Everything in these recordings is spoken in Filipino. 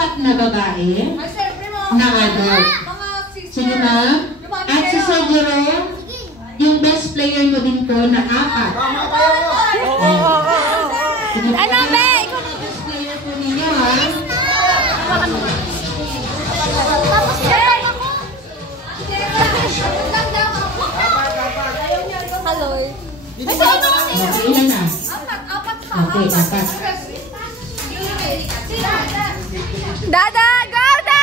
apat na babae na adult. Sige ma'am. At si Sir Jerome, yung best player ko din ko na apat. Ano ba? Ikaw na best player ko ninyo ha. Hello. Okay, ilan na? Okay, apat. Dada! Garda!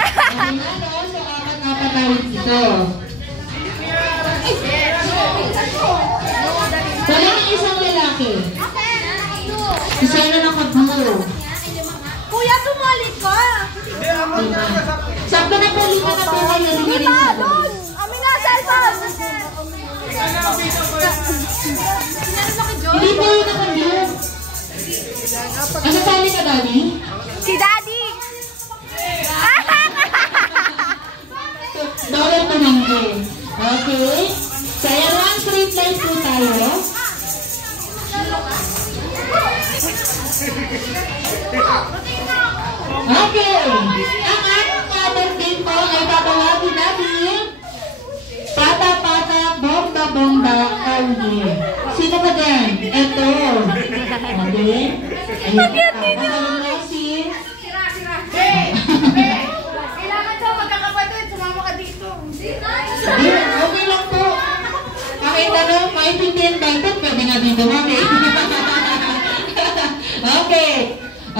So, apat-apat na rin ito. Wala ng isang lalaki. Isa na naka-blue. Kuya, sumali ka! Sakto na po, lima na po kayo. Lima! Doon! Amin na, cellphone! Hindi po yun naka-blue. Kasasali ka, Daddy? Si Daddy! Bawal tumanggi. Okay? So, ayan lang, straight line po tayo. Okay. Ang ating mother game po ay tatawagin natin Pata-Pata, Bomba-Bomba, oh yeah. Sino ba dyan? Ito. Okay? Ayun. Si... Kailangan daw magkakapatid, sumama ka dito. Okay lang po. Kahit ano, maintindihan ba ito? Pwede nga dito mami. Okay.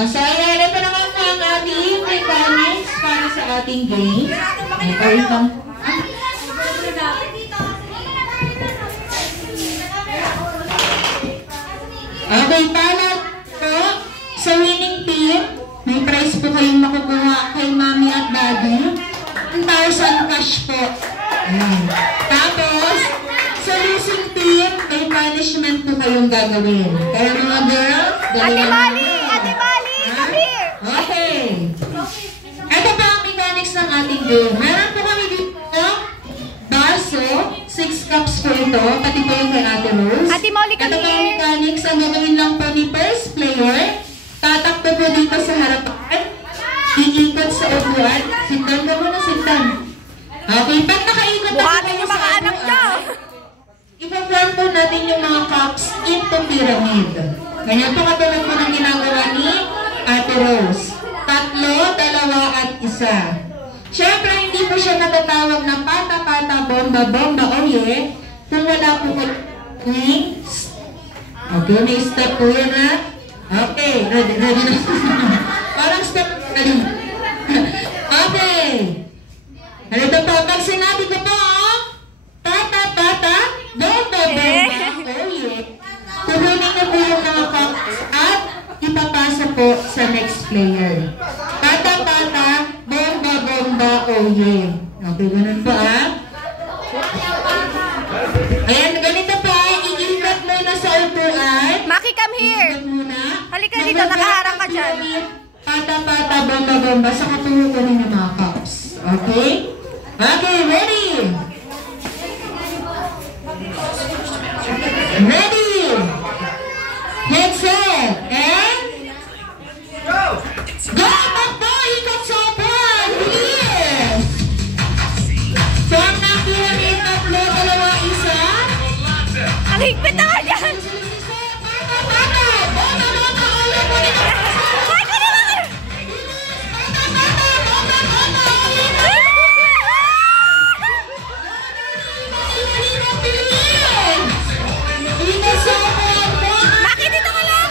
So, ayan, ito naman po ang ating mechanics para sa ating game. Ito itong... Okay, para po sa winning team, may prize po kayong makukuha kay Mami at Daddy. 1,000 cash po. Ayan. Tapos, sa losing team, may punishment po kayong gagawin. Kaya mga girls, Ate Mali! Ate Mali! Come here! Okay. Ito pa ang mechanics ng ating game. Meron po kami dito, baso, 6 cups po ito, pati po yung kay Ate Rose. Ate Molly, come Ito pa ang here! mechanics, ang gagawin lang po ni first player, tatakbo po dito sa harapan, iikot sa upuan, sintan ka muna, sintan. Okay, pag nakaikot na Buhatin yung mga anak niyo! ipa-form po natin yung mga cups into pyramid. Ganyan po katulad po ng ginagawa ni Ate Rose. 3, 2, at 1. Siyempre, hindi po siya natatawag na pata-pata, bomba-bomba, oh yeah, kung wala po wings. Okay, may step po yan ha. Okay, ready na. Parang step, ready. Okay. Halito po, pag sinabi ko po, pata-pata, bomba-bomba, oh yeah, kuhunin na po yung mga cups at ipapasa po sa next player. Pata-pata, bomba-bomba, oh yeah. Okay, ganun po ah. Ayan, ganito po, iikot muna sa upuan. Maki, come here! Iikot muna. Halika dito, nakaharang ka dyan. Pata-pata, bomba-bomba, sa katulog ko ng mga cups. Okay? Okay, ready? Ready? Get set, and... Go! Go! Takbo! Ikot sa upuan! Yes! So, ang nakiramit, 3, 2, 1. Ang higpit naman yan! Pata-pata! Bomba-bomba! Ulit mo nito! Ay, ko naman! Pata-pata! Bomba-bomba! Ulit mo! Ikot sa upuan! Maki, dito ka lang!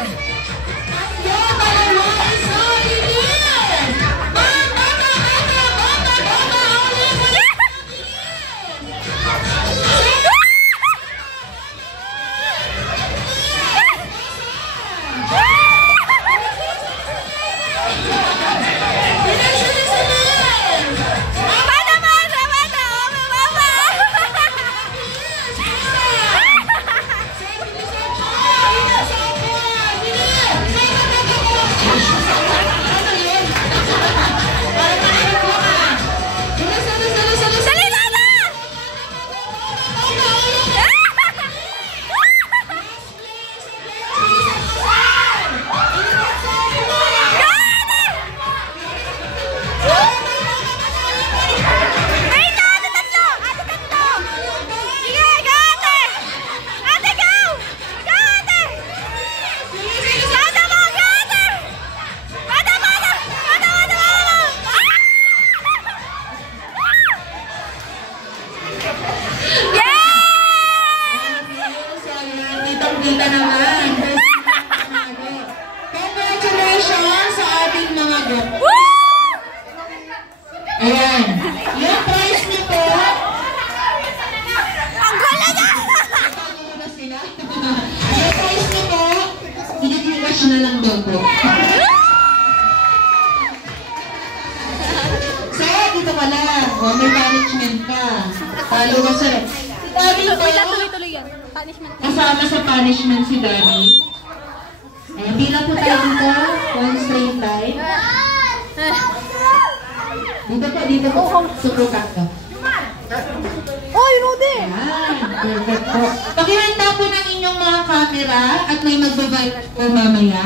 na lang daw po. So, dito ka lang. O, may punishment ka. Talo ka sir. Si Daddy po, Tuloy-tuloy yan. Punishment. kasama sa punishment si Daddy. Ayan, bilang po tayo dito. One straight line. Dito po. Supukat ka. Oy, Rudy! Ayan, perfect po. Pakihanda po ng inyong mga camera at may magbabayad po mamaya.